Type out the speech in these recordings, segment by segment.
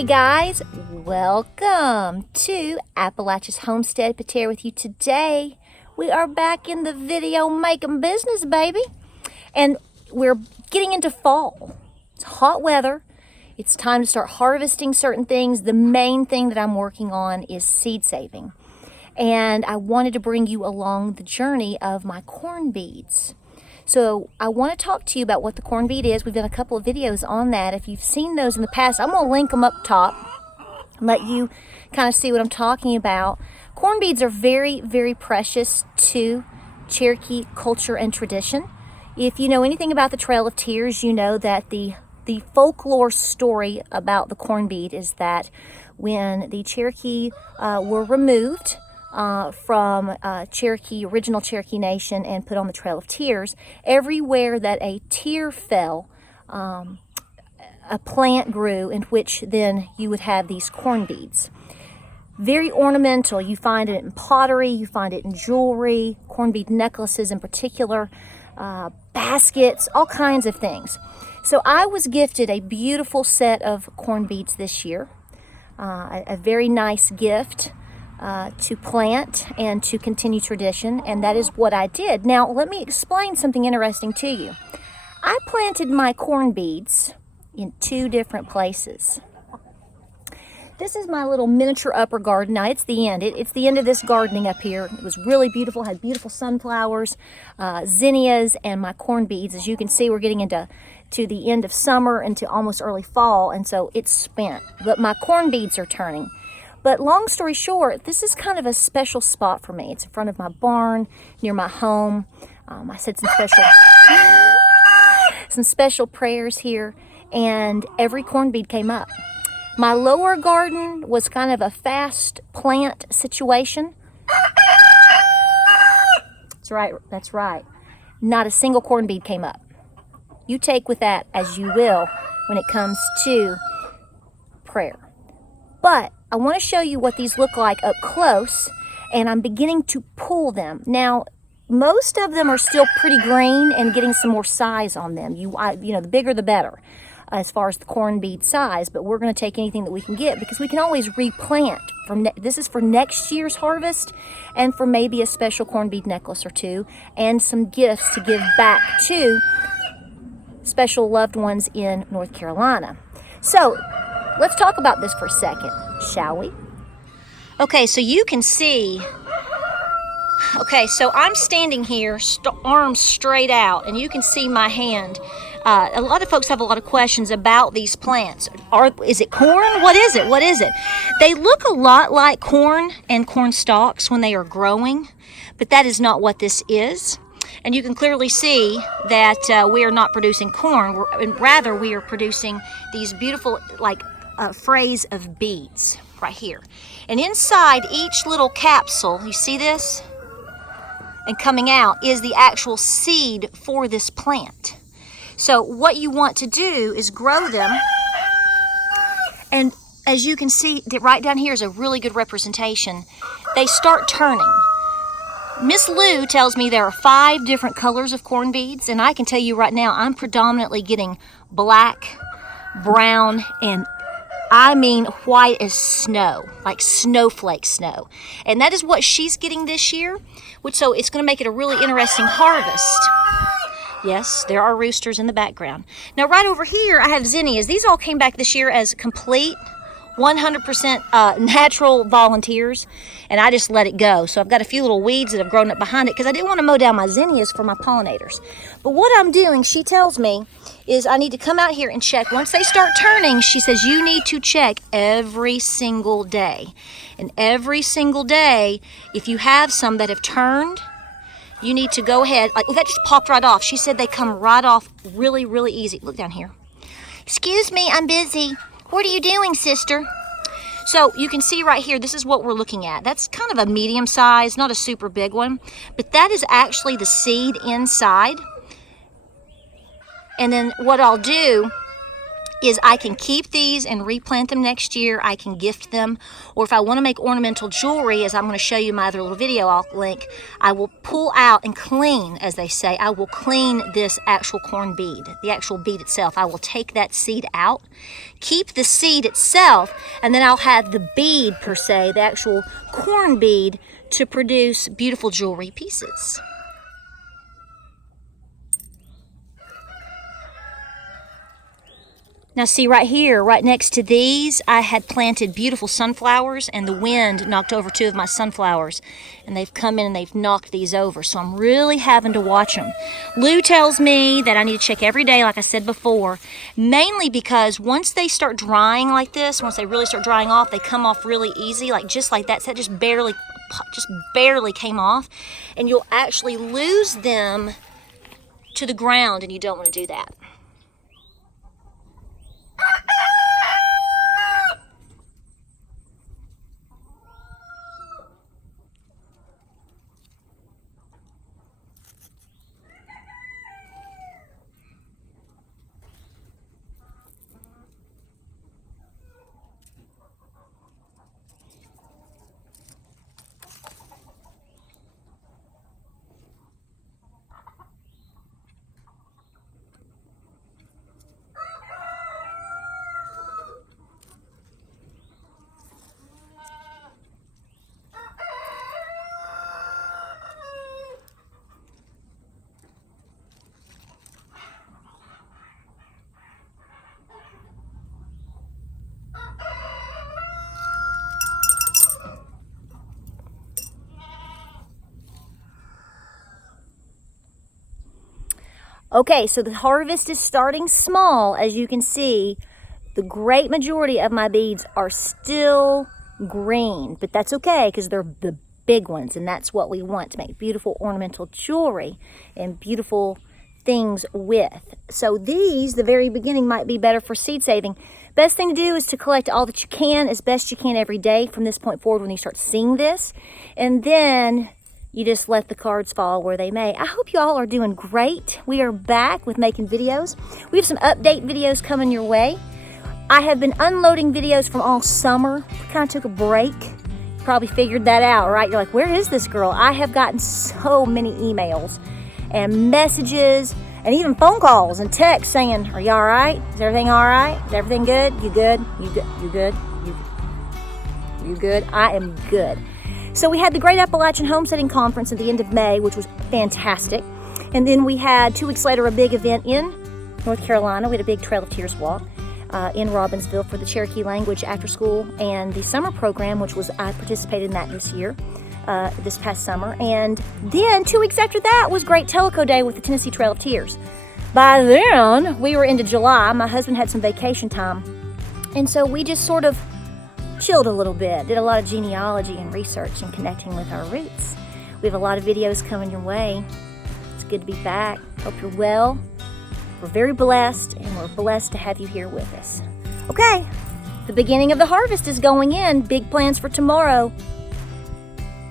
Hey guys, welcome to Appalachia's Homestead. Patara with you today. We are back in the video making business, baby. And we're getting into fall. It's hot weather. It's time to start harvesting certain things. The main thing that I'm working on is seed saving. And I wanted to bring you along the journey of my corn beads. So I want to talk to you about what the corn bead is. We've done a couple of videos on that. If you've seen those in the past, I'm going to link them up top and let you kind of see what I'm talking about. Corn beads are very, very precious to Cherokee culture and tradition. If you know anything about the Trail of Tears, you know that the folklore story about the corn bead is that when the Cherokee were removed from original Cherokee Nation and put on the Trail of Tears, everywhere that a tear fell, a plant grew in which then you would have these corn beads. Very ornamental. You find it in pottery, you find it in jewelry, corn bead necklaces in particular, baskets, all kinds of things. So I was gifted a beautiful set of corn beads this year, a very nice gift to plant and to continue tradition, and that is what I did. Now, let me explain something interesting to you. I planted my corn beads in two different places. This is my little miniature upper garden. Now, it's the end. It's the end of this gardening up here. It was really beautiful, had beautiful sunflowers, zinnias, and my corn beads. As you can see, we're getting into the end of summer into almost early fall, and so it's spent. But my corn beads are turning. But long story short, this is kind of a special spot for me. It's in front of my barn, near my home. I said some special prayers here, and every corn bead came up. My lower garden was kind of a fast plant situation. That's right. Not a single corn bead came up. You take with that as you will when it comes to prayer. But I want to show you what these look like up close, and I'm beginning to pull them. Now, most of them are still pretty green and getting some more size on them. The bigger the better as far as the corn bead size, but we're going to take anything that we can get because we can always replant. This is for next year's harvest and for maybe a special corn bead necklace or two and some gifts to give back to special loved ones in North Carolina. So, let's talk about this for a second, shall we? Okay, so you can see, so I'm standing here, arms straight out, and you can see my hand. A lot of folks have a lot of questions about these plants. Is it corn? What is it? They look a lot like corn and corn stalks when they are growing, but that is not what this is. And you can clearly see that we are not producing corn, rather we are producing these beautiful, frays of beads right here. And inside each little capsule, you see this? And coming out is the actual seed for this plant. So what you want to do is grow them. And as you can see, right down here is a really good representation. They start turning. Miss Lou tells me there are 5 different colors of corn beads, and I can tell you right now, I'm predominantly getting black, brown, and I mean white as snow, like snowflake snow. And that is what she's getting this year, so it's going to make it a really interesting harvest. Yes, there are roosters in the background. Now right over here, I have zinnias. These all came back this year as complete 100% natural volunteers, and I just let it go. So I've got a few little weeds that have grown up behind it because I didn't want to mow down my zinnias for my pollinators. But what I'm doing, she tells me, is I need to come out here and check. Once they start turning, she says you need to check every single day. And every single day, if you have some that have turned, you need to go ahead. That just popped right off. She said they come right off really, really easy. Look down here. Excuse me, I'm busy. What are you doing, sister? So you can see right here, this is what we're looking at. That's kind of a medium size, not a super big one, but that is actually the seed inside. And then what I'll do is I can keep these and replant them next year. I can gift them. Or if I want to make ornamental jewelry, as I'm going to show you in my other little video I'll link, I will pull out and clean, as they say. I will clean this actual corn bead, the actual bead itself. I will take that seed out, keep the seed itself, and then I'll have the bead per se, the actual corn bead, to produce beautiful jewelry pieces. Now see right here, right next to these, I had planted beautiful sunflowers, and the wind knocked over 2 of my sunflowers, and they've come in and they've knocked these over, so I'm really having to watch them. Lou tells me that I need to check every day, like I said before, mainly because once they start drying like this, once they really start drying off, they come off really easy, like just like that. So that just barely came off, and you'll actually lose them to the ground, and you don't want to do that. Okay, so the harvest is starting small. As you can see, the great majority of my beads are still green, but that's okay because they're the big ones, and that's what we want to make beautiful ornamental jewelry and beautiful things with. So these, the very beginning, might be better for seed saving. Best thing to do is to collect all that you can as best you can every day from this point forward when you start seeing this, and then you just let the cards fall where they may. I hope you all are doing great. We are back with making videos. We have some update videos coming your way. I have been unloading videos from all summer. Kind of took a break. You probably figured that out, right? You're like, where is this girl? I have gotten so many emails and messages and even phone calls and texts saying, are you all right? Is everything all right? Is everything good? You good? You good? You good? You good? I am good. So we had the Great Appalachian Homesteading Conference at the end of May, which was fantastic. And then we had 2 weeks later a big event in North Carolina. We had a big Trail of Tears walk in Robbinsville for the Cherokee language after school and the summer program, which was, I participated in that this year, this past summer. And then 2 weeks after that was Great Tellico Day with the Tennessee Trail of Tears. By then, we were into July. My husband had some vacation time. And so we just sort of chilled a little bit, did a lot of genealogy and research and connecting with our roots. We have a lot of videos coming your way. It's good to be back. Hope you're well. We're very blessed, and we're blessed to have you here with us. Okay, the beginning of the harvest is going in. Big plans for tomorrow.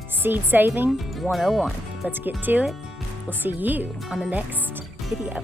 Seed Saving 101. Let's get to it. We'll see you on the next video.